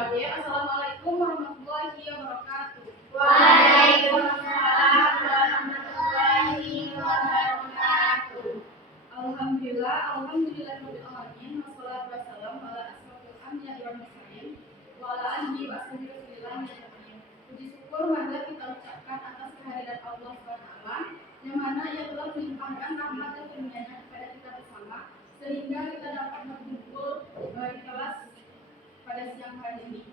Assalamualaikum warahmatullahi wabarakatuh. Waalaikumsalam warahmatullahi wabarakatuh. Alhamdulillahirabbil alamin wassalatu wassalamu ala asrofil anbiya'i wal mursalin wa ala alihi wa ashabihi rasulillah ajmain. Puji syukur marilah kita ucapkan atas kehadiran Allah SWT yang mana Ia telah melimpahkan rahmat dan karunia-Nya kepada kita bersama sehingga kita dapat berkumpul di kelas pada siang hari ini.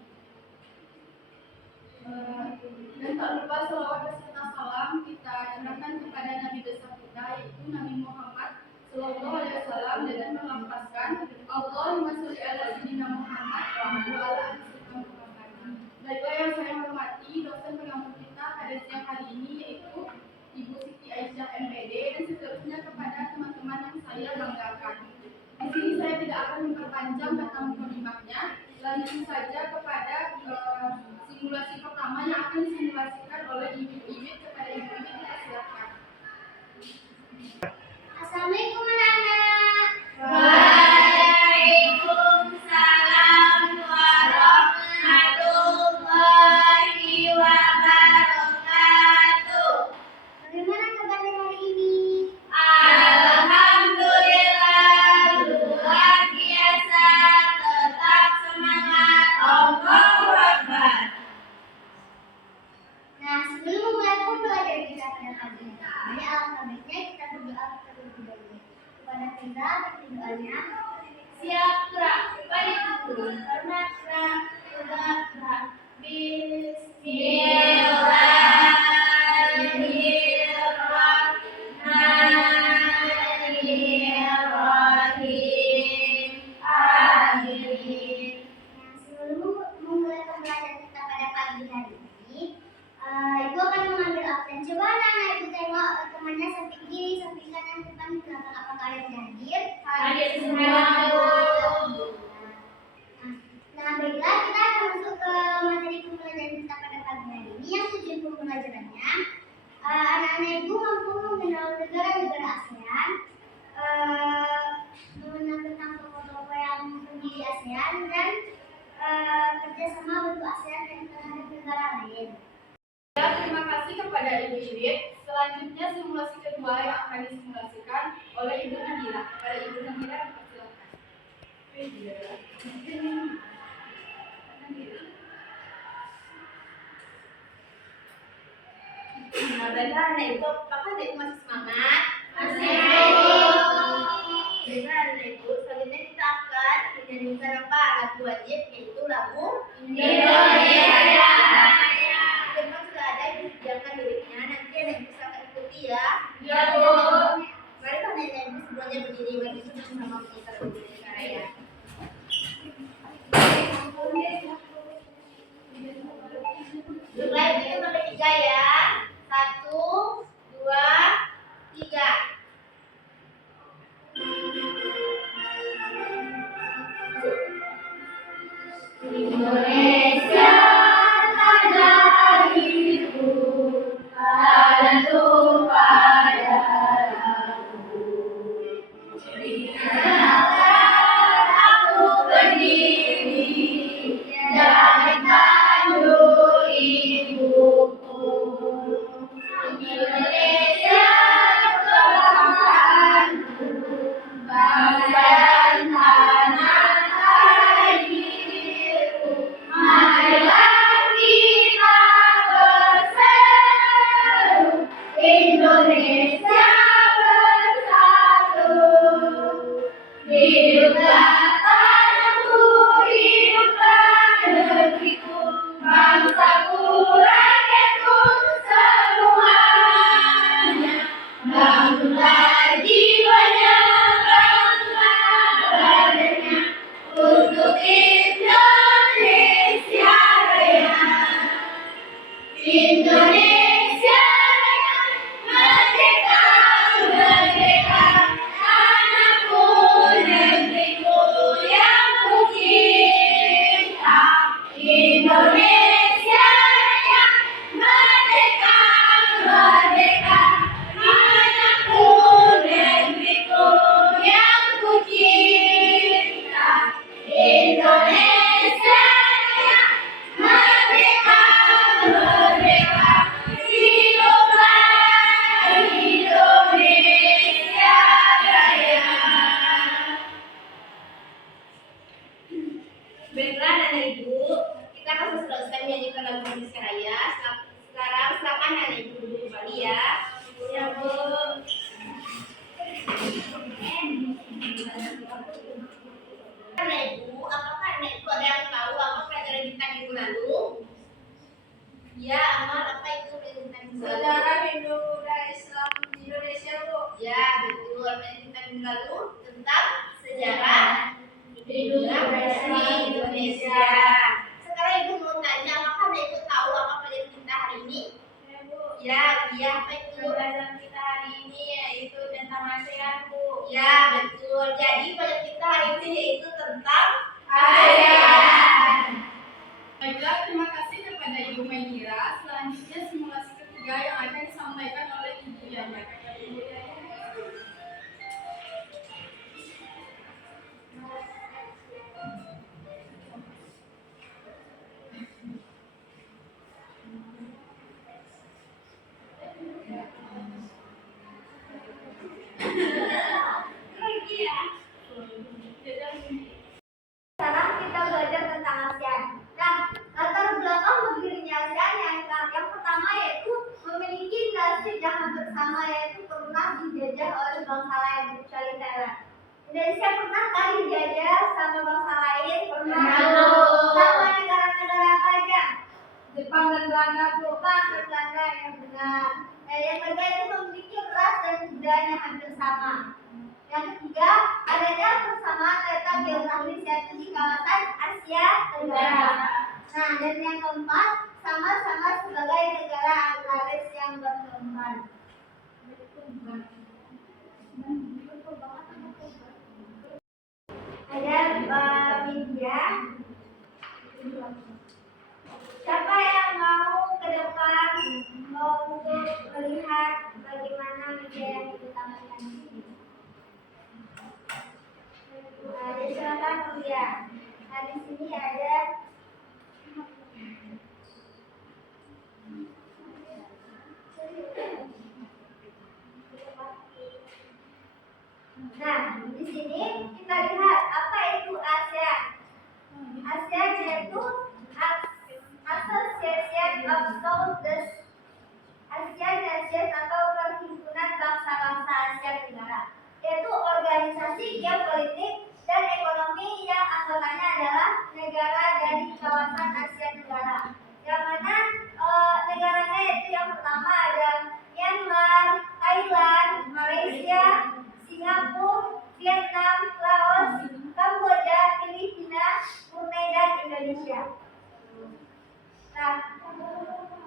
Dan tak lupa selawat beserta salam kita curahkan kepada Nabi besar kita yaitu Nabi Muhammad Sallallahu Alaihi Wasallam dengan melafazkan Allahumma sholli ala sayyidina Muhammad wa ala ali sayyidina Muhammad. Baiklah yang saya hormati dosen pengampu kita pada siang hari ini yaitu Ibu Siti Aisyah MPD dan seterusnya kepada teman-teman yang saya banggakan. Di sini saya tidak akan memperpanjang tentang mukadimahnya, langsung saja kepada simulasi pertama yang akan disimulasikan oleh Ibu-Ibu kepada Ibu-Ibu dipersilakan. Assalamualaikum anak-anak. Waalaikumsalam warahmatullahi wabarakatuh. Bagaimana kabar hari ini? Alhamdulillah, luar biasa, tetap semangat, Allahu Akbar. Nah, sebelum memulai pembelajaran kita pada pagi ini, alangkah baiknya kita berdoa terlebih dahulu. Kepada kita berdoanya. Siap gerak, baik guru, hormat gerak, tegak gerak. Bismillahirrahmanirrahim. Amin. Nah, sebelum memulai pembelajaran kita pada pagi hari ini, Ibu akan mengambil absen. Coba anak-anak Ibu tengok temannya samping kiri, samping kanan, depan, belakang. Apakah ada yang hadir? Hadir semua. Nah, baiklah, kita akan masuk ke materi pembelajaran kita pada pagi hari ini. Yang tujuan pembelajarannya, anak-anak Ibu mampu mengenal negara-negara ASEAN, mengenal tentang tokoh-tokoh yang pendiri ASEAN, dan kerjasama bentuk ASEAN dan terhadap negara lain. Terima kasih kepada Ibu Irit. Selanjutnya simulasi kedua yang akan disimulasikan oleh Ibu Nadira. Kepada Ibu Nadira dipersilakan. Nah, baiklah anak Ibu, apakah anak Ibu masih semangat? Masih. Baiklah anak Ibu, selanjutnya kita akan menyanyikan apa? Lagu wajib, yaitu lagu Indonesia. Memang sudah ada yang disediakan liriknya, nanti anak Ibu bisa ikuti ya. Ya, Bu. Mari anak Ibu semuanya berdiri, bagi itu sama kita berdiri sekarang ya. Baik, itu sampai 3 ya. 1, 2, 3. Indonesia tanah airku, tentu padaku. Dimanakah aku berdiri dan tandu ibuku. Indonesia kebanggaanku, bangsa dan tanah airku, Baiklah Nana Ibu, kita akan selesai menyanyikan lagu Indonesia Raya. Sekarang silakan Nana Ibu duduk kembali ya. Ya Bu. Nana Ibu, apakah Nana Ibu ada yang tahu apa pelajaran kita minggu lalu? Ya, Amal, apa itu pelajaran minggu lalu? Sejarah Hindu Buddha Islam di Indonesia, Bu. Ya, betul. Pelajaran kita minggu lalu tentang sejarah Hindu Buddha Islam di Indonesia. Sekarang Ibu mau tanya, apakah Nana Ibu tahu apa pelajaran kita hari ini? Ya, Bu. Ya, iya apa itu? Pelajaran kita hari ini yaitu tentang ASEAN, Bu. Ya, betul. Jadi pelajaran kita hari ini yaitu tentang ASEAN. Baiklah, terima kasih kepada Ibu Maidira. Selanjutnya simulasi ketiga yang akan disampaikan oleh Ibu Yaya. Ibu Yaya. Sekarang kita belajar tentang ASEAN. Nah, latar belakang berdirinya ASEAN yang pertama yaitu memiliki nasib yang hampir sama, yaitu pernah dijajah oleh bangsa lain kecuali Thailand. Indonesia pernah kali dijajah sama bangsa lain? Pernah. Sama negara-negara apa aja? Jepang dan Belanda, Bu. Jepang dan Belanda, yang benar. Nah, yang kedua itu memiliki ras dan budaya yang hampir sama. Yang ketiga, adanya persamaan letak geografis yaitu di kawasan Asia Tenggara. Nah, dan yang keempat, sama-sama sebagai negara agraris yang berkembang. Ada media. Siapa yang mau ke depan untuk melihat bagaimana media yang ditampilkan di sini? Nah, silakan melihat. Nah, di sini ada Nah, di sini kita lihat apa itu ASEAN. ASEAN yaitu Association of Southeast Asian Nations atau Perhimpunan Bangsa-Bangsa Asia Tenggara, yaitu organisasi geopolitik dan ekonomi yang anggotanya adalah negara dari kawasan Asia Tenggara. Yang mana negaranya itu yang pertama ada Myanmar, Thailand, Malaysia, Singapura, Vietnam, Laos, Kamboja, Filipina, Brunei, dan Indonesia. Nah,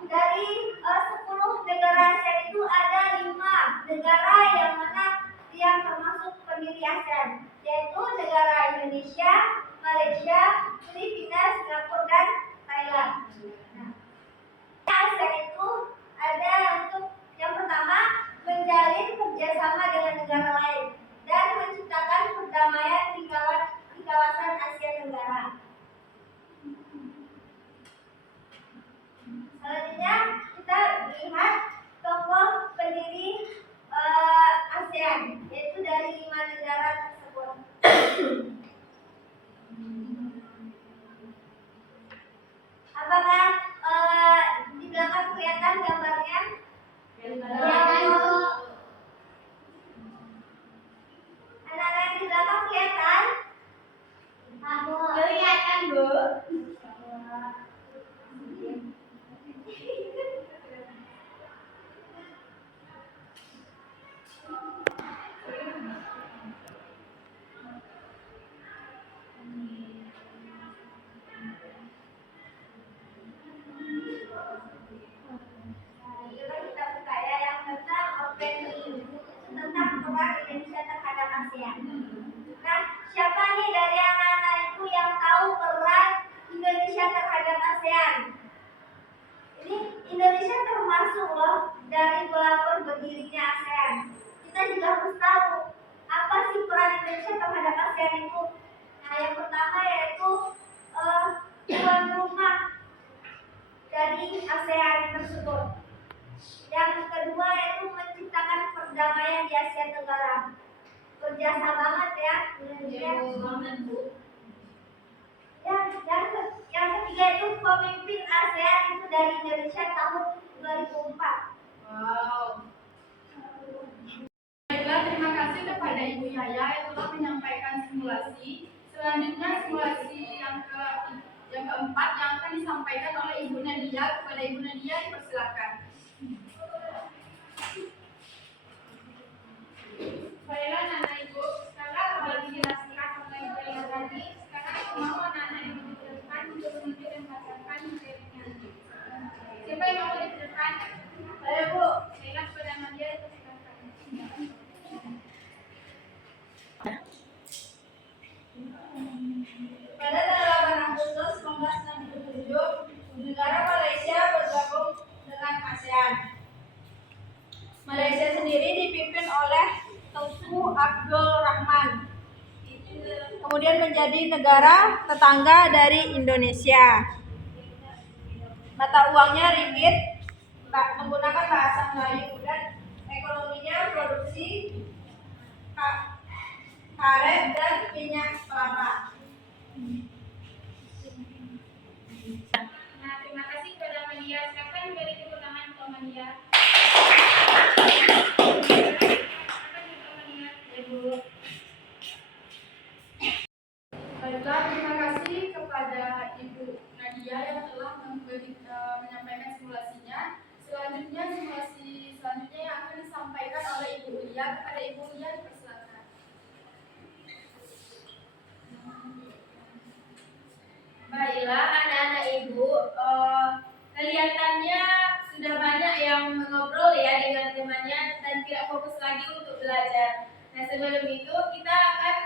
dari 10 negara ASEAN itu ada 5 negara yang mana yang termasuk pendiri ASEAN, yaitu negara Indonesia, Malaysia, Filipina, Singapura, dan Thailand. Nah, ASEAN itu ada untuk yang pertama menjalin kerjasama dengan negara lain dan menciptakan perdamaian di kawasan Asia Tenggara. Selanjutnya kita lihat tokoh pendiri ASEAN, yaitu dari 5 negara tersebut. Apakah di belakang kelihatan gambarnya? Anak-anak di belakang kelihatan? kelihatan Bu. Coba kita buka ya yang tentang opening tentang perang Indonesia terhadap ASEAN. Nah, siapa nih dari anak-anak itu yang tahu perang Indonesia terhadap ASEAN? Ini Indonesia termasuk loh dari pelopor berdirinya ASEAN. Kita juga harus tahu apa sih peran Indonesia terhadap ASEAN itu. Nah, yang pertama yaitu tuan rumah dari ASEAN tersebut. Yang kedua yaitu menciptakan perdamaian di Asia Tenggara. Berjasa banget ya Indonesia. Banget Bu. Ya, dari Indonesia tahun 2004. Wow. Baiklah, terima kasih kepada Ibu Yaya yang telah menyampaikan simulasi. Selanjutnya simulasi yang keempat yang akan disampaikan oleh Ibu Nadia. Kepada Ibu Nadia dipersilakan. Baiklah anak-anak ibu, sekarang sudah dijelaskan oleh Ibu Yaya tadi. Sekarang aku mau anak-anak ibu di depan untuk menuju dan membacakan materinya. Siapa yang mau di depan? Ayo Bu. Baiklah kepada Nadia dipersilakan. Pada tanggal 8 Agustus 1967, negara Malaysia bergabung dengan ASEAN. Malaysia sendiri dipimpin oleh Tunku Abdul Rahman. Kemudian menjadi negara tetangga dari Indonesia. Mata uangnya ringgit, menggunakan bahasa Melayu, dan ekonominya produksi karet dan minyak kelapa. Nah, terima kasih kepada Malia. Silakan beri tepuk tangan untuk Malia. Baiklah, terima kasih kepada Ibu Nadia yang telah menyampaikan simulasinya. Selanjutnya simulasi selanjutnya yang akan disampaikan oleh Ibu Lia. Kepada Ibu Lia dipersilakan. Baiklah anak-anak ibu, kelihatannya sudah banyak yang mengobrol ya dengan temannya dan tidak fokus lagi untuk belajar. Nah sebelum itu kita akan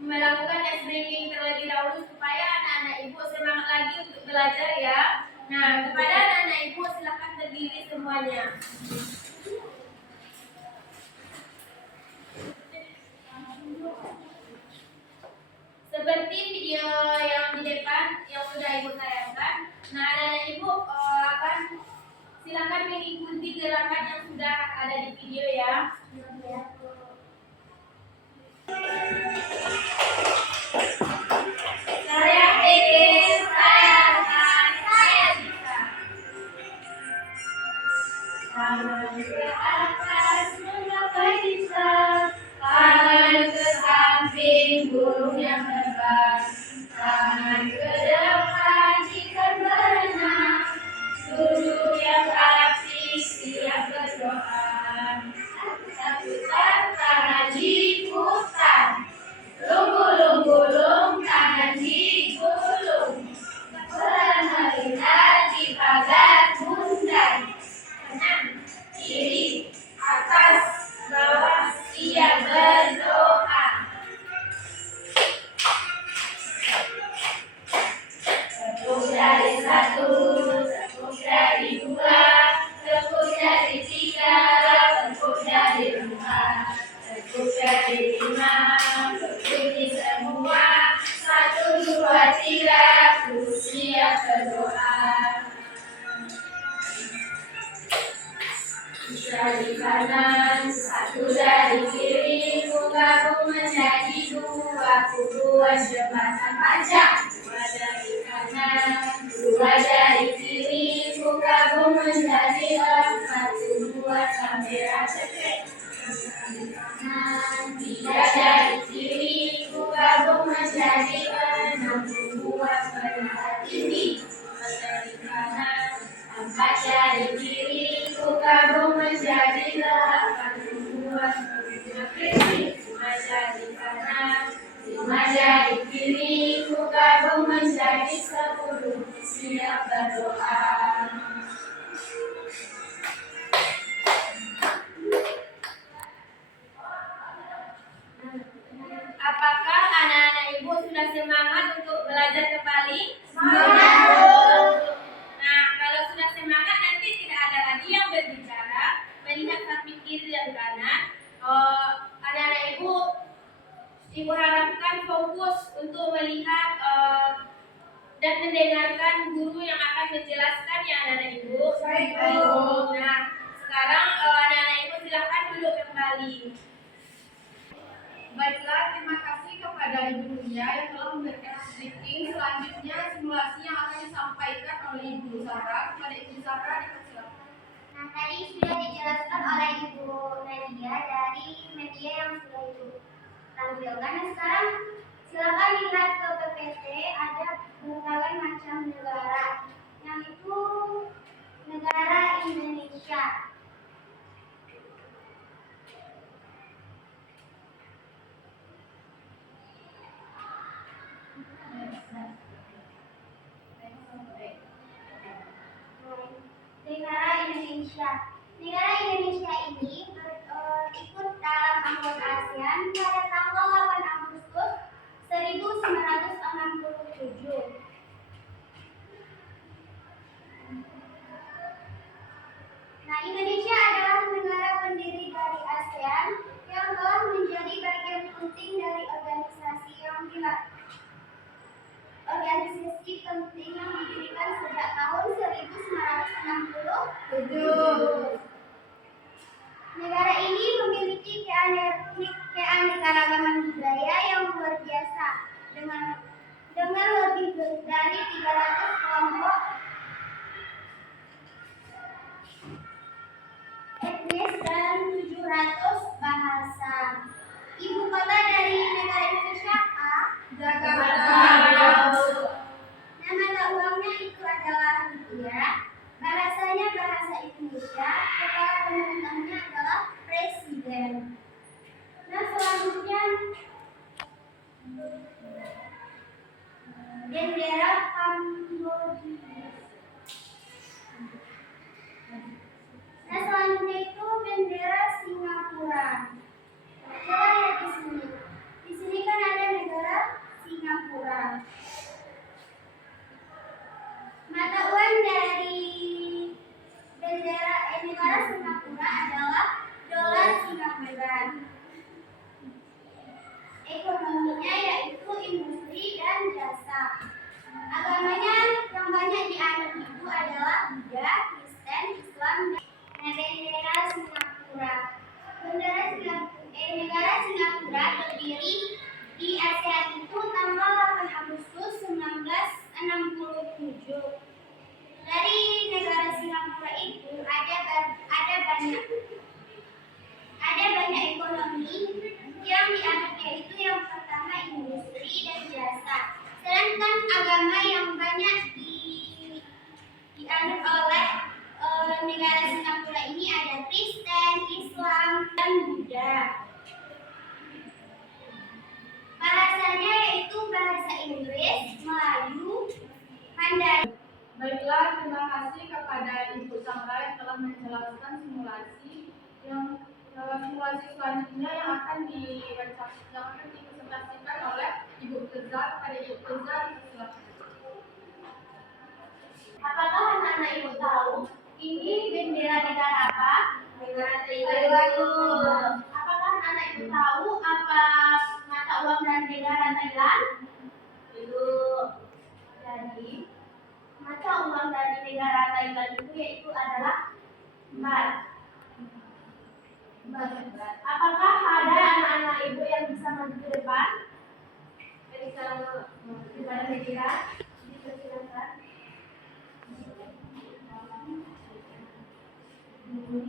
melakukan ice breaking terlebih dahulu supaya anak-anak ibu semangat lagi untuk belajar ya. Nah kepada anak-anak ibu silakan berdiri semuanya. Seperti video yang di depan yang sudah ibu tayangkan, nah anak-anak ibu akan silakan mengikuti gerakan yang sudah ada di video ya. Saya ingin, saya akan, saya bisa. Tangan ke atas menggapai kita, tangan ke samping burung yang terbang, tangan ke depan ikan berenang, duduk yang rapi siap berdoa. Putar tangan diputar, gulung-gulung tangan digulung, pelan melihat di pagar bundar, kanan kiri atas bawah siap berdoa. Tepuk dari satu, tepuk dari dua, tepuk dari tiga, tepuk dari empat, tepuk dari lima, berbunyi semua. 1, 2, 3, ku siap berdoa. Dari kanan, 1 dari kiri, ku gabung menjadi 2, ku buat jembatan panjang. 2 dari kanan, 2 dari kiri, ku gabung menjadi 4, ku buat kamera cekrek. 3 dari kanan, 3 dari kiri, ku gabung menjadi 6, ku buat menara tinggi. 4 dari kanan, 4 dari kiri, ku gabung menjadi 8, ku buat menara tinggi. 5 dari kanan, 5 dari kiri, ku gabung menjadi 10, siap berdoa. Apakah anak-anak ibu sudah semangat untuk belajar kembali? Semangat! Nah, kalau sudah semangat nanti tidak ada lagi yang berbicara, melihat samping kiri dan kanan. Anak-anak ibu harapkan fokus untuk melihat dan mendengarkan guru yang akan menjelaskan ya anak-anak ibu. Baik. Nah, sekarang anak-anak ibu silakan duduk kembali. Baiklah, terima kasih kepada kepada Ibu Nuria yang telah memberikan briefing. Selanjutnya simulasi yang akan disampaikan oleh Ibu Sarah. Kepada Ibu Sarah dipersilakan. Nah, tadi sudah dijelaskan oleh Ibu Nadia dari media yang sudah Ibu tampilkan. Nah, sekarang silakan dilihat ke PPT, ada berbagai macam negara, yang itu negara Indonesia. Negara Indonesia. Negara Indonesia ini ikut dalam anggota ASEAN pada tanggal 8 Agustus 1967. Nah, Indonesia adalah negara pendiri dari ASEAN yang telah menjadi bagian penting dari organisasi penting yang didirikan sejak tahun 1967. Negara ini memiliki keanekaragaman budaya yang luar biasa dengan lebih dari 300 kelompok etnis dan 700 bahasa. Ibu kota dari negara Indonesia apa? Jakarta. Mata uangnya itu adalah rupiah. Bahasanya bahasa Indonesia. Kepala pemerintahnya adalah presiden. Nah, selanjutnya bendera Kamboja. Nah, selanjutnya itu bendera Singapura. Coba lihat di sini. Di sini kan ada negara Singapura. Mata uang dari negara Singapura adalah dolar Singapura. Ekonominya yaitu industri dan jasa. Agamanya yang banyak dianut itu adalah Buddha, Kristen, Islam, dan bendera Singapura. Negara Singapura berdiri di ASEAN itu tanggal 8 Agustus 1967. Dari negara Singapura itu ada banyak ekonomi yang dianutnya itu yang pertama industri dan jasa. Sedangkan agama yang banyak dianut oleh negara Singapura ini ada Kristen, Islam, dan Buddha. Bahasanya yaitu bahasa Inggris, Melayu, Mandarin. Baiklah, terima kasih kepada Ibu Sarah yang telah menjelaskan simulasi selanjutnya yang akan dipresentasikan oleh Ibu Teza. Kepada Ibu Teza dipersilakan. Apakah anak-anak ibu tahu ini bendera negara apa? Negara Thailand. Apakah anak-anak ibu tahu apa mata uang dari negara Thailand? Ibu. Jadi mata uang dari negara Thailand itu yaitu adalah baht. Apakah ada anak-anak ibu yang bisa maju ke depan? Bisa kepada media, dipersilakan.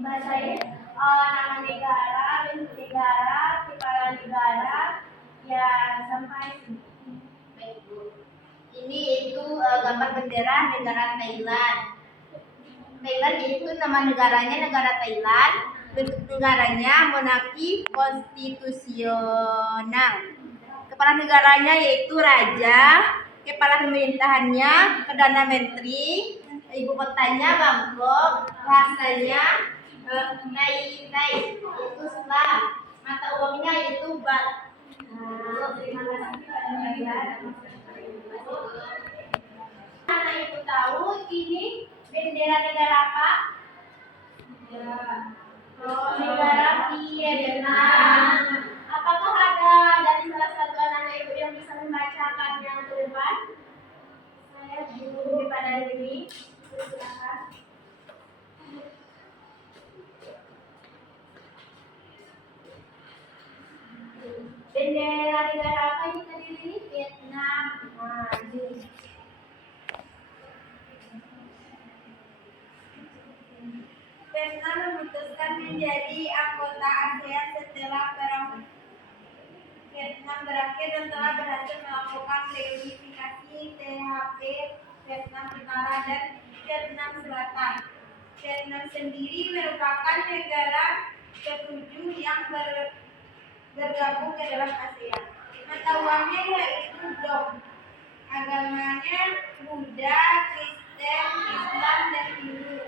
Bacain nama negara, bentuk negara, kepala negara, ya sampai sini. Baik Bu. Ini itu gambar bendera negara Thailand. Thailand itu nama negaranya negara Thailand. Bentuk negaranya monarki konstitusional. Kepala negaranya yaitu raja. Kepala pemerintahannya perdana menteri. Ibu kotanya Bangkok. Bahasanya Thai itu Islam. Mata uangnya itu baht. Terima kasih. Anak ibu tahu ini bendera negara apa? Ya. Negara Vietnam. Apakah ada dari salah satu anak ibu yang bisa membacakannya ke depan? Saya guru pada ini. Silakan. daerah negara apa ini terdiri? Vietnam. Nah, ini. Vietnam memutuskan menjadi anggota ASEAN setelah perang Vietnam berakhir dan telah berhasil melakukan reunifikasi THP Vietnam Utara dan Vietnam Selatan. Vietnam sendiri merupakan negara ketujuh yang bergabung ke dalam ASEAN. Mata uangnya yaitu dong. Agamanya Buddha, Kristen, Islam, dan Hindu.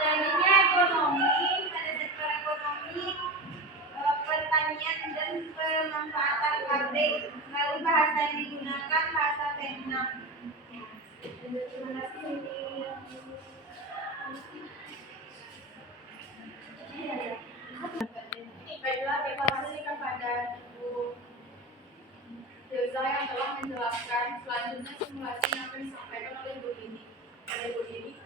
Selanjutnya ekonomi, pada sektor ekonomi, pertanian dan pemanfaatan pabrik. Lalu bahasa yang digunakan bahasa Vietnam. Terima kasih. Baiklah, terima kasih kepada Ibu Hilza yang telah menjelaskan. Selanjutnya simulasi yang akan disampaikan oleh Ibu Dini. Ibu Dini.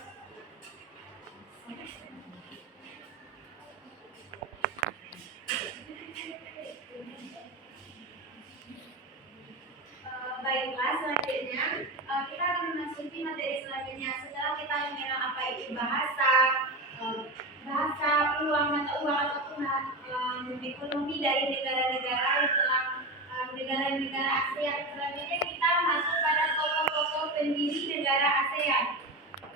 Baiklah, selanjutnya kita akan memasuki materi selanjutnya. Setelah kita mengenal apa itu bahasa, peluang mata uang ataupun ekonomi dari negara-negara yang telah negara-negara ASEAN. Selanjutnya kita masuk pada tokoh-tokoh pendiri negara ASEAN.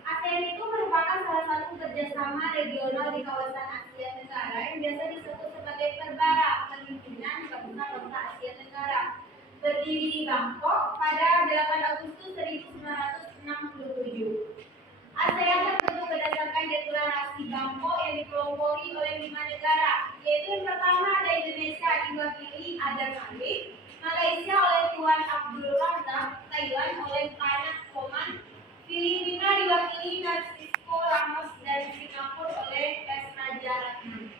ASEAN itu merupakan salah satu kerjasama regional di kawasan Asia Tenggara yang biasa disebut sebagai Perbara Perhimpunan Bangsa-Bangsa Asia Tenggara. Berdiri di Bangkok pada 8 Agustus 1967. ASEAN terbentuk berdasarkan deklarasi Bangkok yang dikelompokkan oleh 5 negara, yaitu yang pertama ada Indonesia diwakili Adam Malik, Malaysia oleh Tuan Abdul Razak, Thailand oleh Panak Koman, Filipina diwakili Francisco Ramos, dan Singapura oleh S. Raja Ratnam.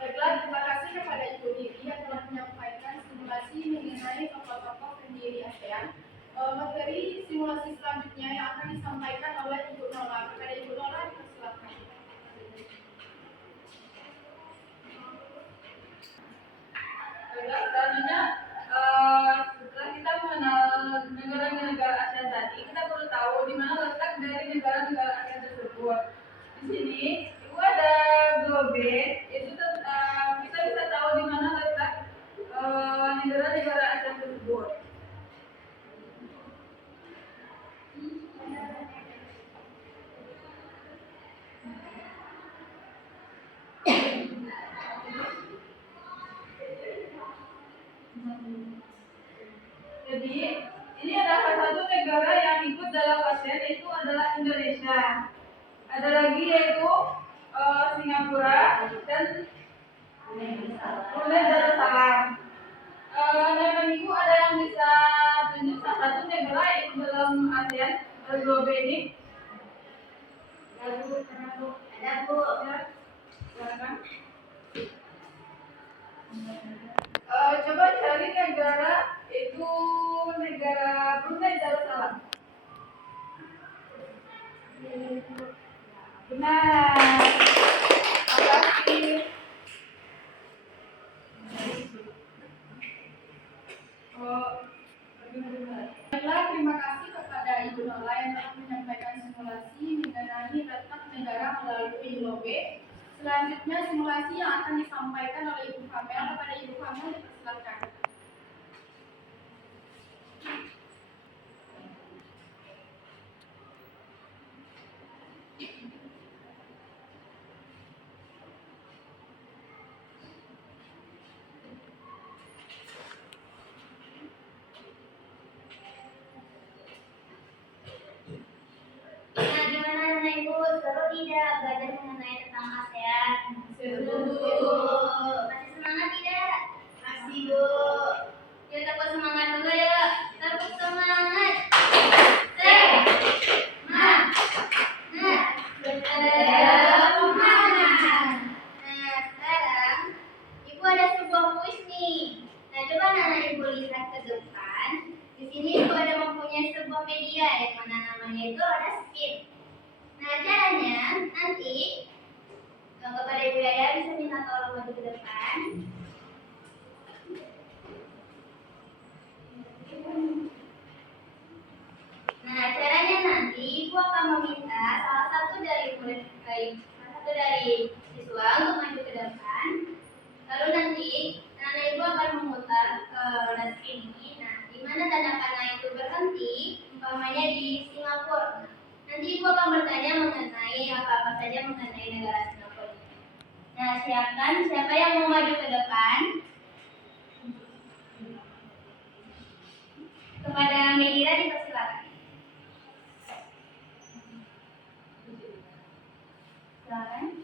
Baiklah, terima kasih kepada Ibu Dini yang telah menyampaikan simulasi mengenai tokoh-tokoh pendiri ASEAN. Materi simulasi selanjutnya yang akan disampaikan oleh Ibu Nola. Kepada Ibu Nola, dipersilakan. Baiklah, selanjutnya setelah kita mengenal negara-negara ASEAN tadi, kita perlu tahu di mana letak dari negara-negara ASEAN tersebut. Di sini itu ada globe, itu kita bisa tahu di mana letak negara-negara ASEAN tersebut. Jadi ini adalah salah satu negara yang ikut dalam ASEAN, yaitu adalah Indonesia. Ada lagi yaitu Singapura dan Brunei Darussalam. Dan Ibu ada yang bisa tunjuk salah satu negara yang ikut dalam ASEAN globe ini? Ada Bu. Ya, silakan. Coba cari negara itu negara Brunei Darussalam. Benar. Terima kasih. Baiklah, terima kasih kepada Ibu Nola yang telah menyampaikan simulasi mengenai letak negara melalui globe. Selanjutnya simulasi yang akan disampaikan oleh Ibu Kamel. Kepada Ibu Kamel, dipersilakan. Nah, gimana Nana Ibu? Seru tidak belajar mengenai tentang ASEAN? Seru. Masih semangat tidak? Masih Bu. Yuk tepuk semangat dulu yuk. Tepuk semangat. Nah, sekarang Ibu ada sebuah kuis nih. Nah, coba Nana Ibu lihat ke depan. Di sini Ibu ada mempunyai sebuah media yang mana namanya itu ada spin. Nah, caranya nanti kepada Ibu Yaya bisa minta tolong maju ke depan. mana tanda panah itu berhenti, umpamanya di Singapura. Nanti Ibu akan bertanya mengenai apa-apa saja mengenai negara Singapura. Nah, silakan siapa yang mau maju ke depan? Kepada Medira dipersilakan. Silakan.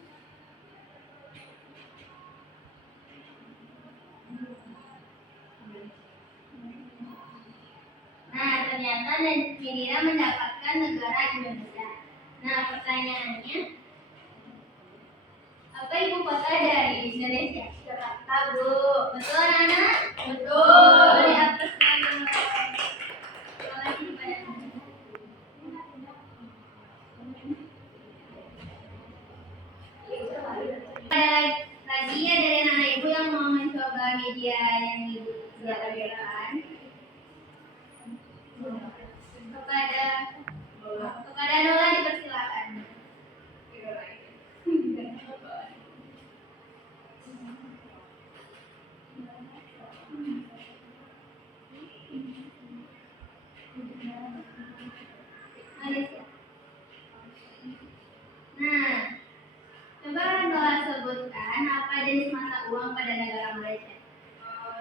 Nah, ternyata Medira mendapatkan negara Indonesia. Nah, pertanyaannya, apa ibu kota dari Indonesia? Jakarta, Bu. Betul, anak? Betul. Boleh atas nama. Ada lagi ya dari anak ibu yang mau mencoba media yang ibu sediakan. Kepada Nola dipersilakan. Nah, coba Nola sebutkan apa jenis mata uang pada negara Malaysia.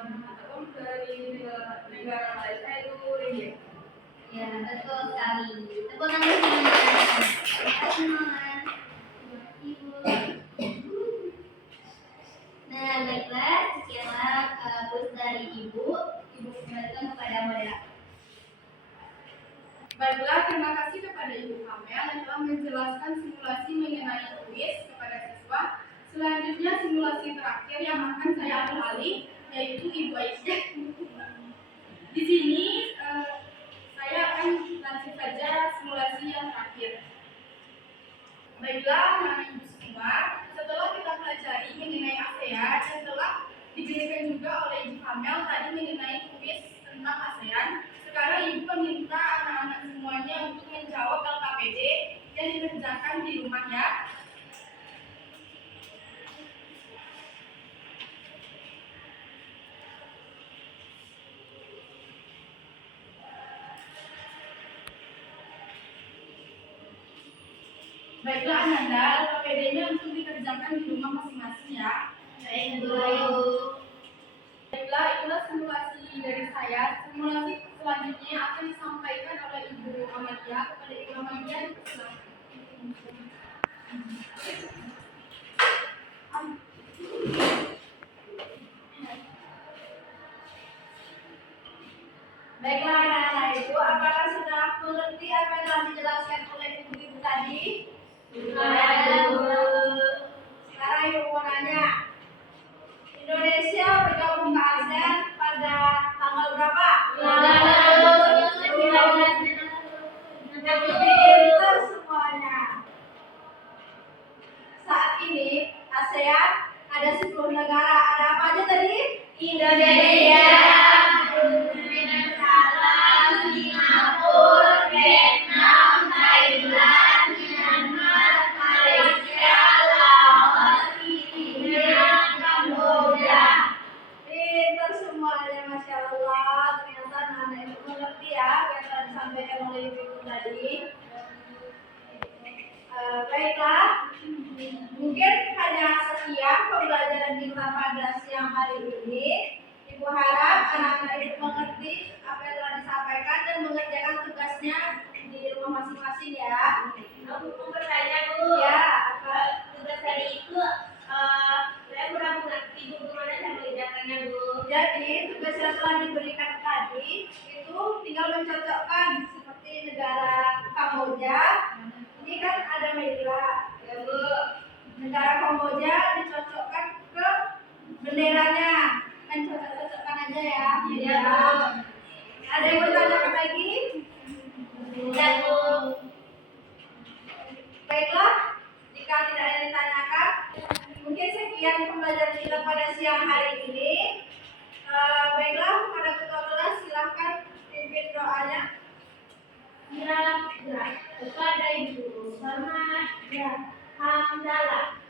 Mata uang dari negara Malaysia itu ringgit. Ya, betul sekali. Tepuk tangan semuanya. Terima kasih, Nola. Ibu. Nah, baiklah, sekianlah kuis dari Ibu. Ibu kembalikan kepada moderator. Baiklah, terima kasih kepada Ibu Kamel yang telah menjelaskan simulasi mengenai kuis kepada siswa. Selanjutnya simulasi terakhir yang akan saya ambil alih yaitu Ibu Aisyah. Di sini saya akan lanjut saja simulasi yang terakhir. Baiklah, anak ibu semua, setelah kita pelajari mengenai ASEAN yang telah diberikan juga oleh Ibu Kamel tadi mengenai kuis tentang ASEAN, sekarang ibu meminta anak-anak semuanya untuk menjawab LKPD yang dikerjakan di rumah ya. Baiklah Ananda, LKPD-nya untuk dikerjakan di rumah masing-masing ya. Baik, Bu. Baiklah, itulah simulasi dari saya. Simulasi selanjutnya akan disampaikan oleh Ibu Amalia kepada Ibu Amalia. Baiklah anak-anak ibu, apakah sudah mengerti apa yang telah dijelaskan oleh ibu tadi? Sudah, Bu. Sekarang ibu mau nanya, Indonesia bergabung ke ASEAN pada tanggal berapa? 19. Pintar semuanya. Saat ini ASEAN ada 10 negara. Ada apa aja tadi? Indonesia, Singapura, Vietnam, Thailand, Myanmar, Malaysia, Laos, Filipina, Kamboja. Pintar semuanya, Masya Allah. Ternyata anak-anak itu mengerti ya apa yang telah disampaikan oleh ibu tadi. Baiklah, mungkin hanya sekian pembelajaran kita pada siang hari ini. Ibu harap anak-anak itu mengerti apa yang telah disampaikan dan mengerjakan tugasnya di rumah masing-masing ya. Aku mau bertanya, Bu. Ya, apa tugas dari itu? Saya kurang mengerti bagaimana cara mengerjakannya, Bu. Jadi tugas yang telah diberikan tadi itu tinggal mencocokkan seperti negara Kamboja. Ini kan ada Medira, ya Bu. Negara Kamboja dicocokkan ke benderanya. Kan cocok-cocokkan aja ya. Iya, Bu. Ada yang bertanya lagi? Iya, Bu. Baiklah, jika tidak ada yang ditanyakan, mungkin sekian pembelajaran kita pada siang hari ini. Baiklah, kepada ketua kelas silahkan pimpin doanya. Ya, kepada Ibu Sama, ya, Hamdalah.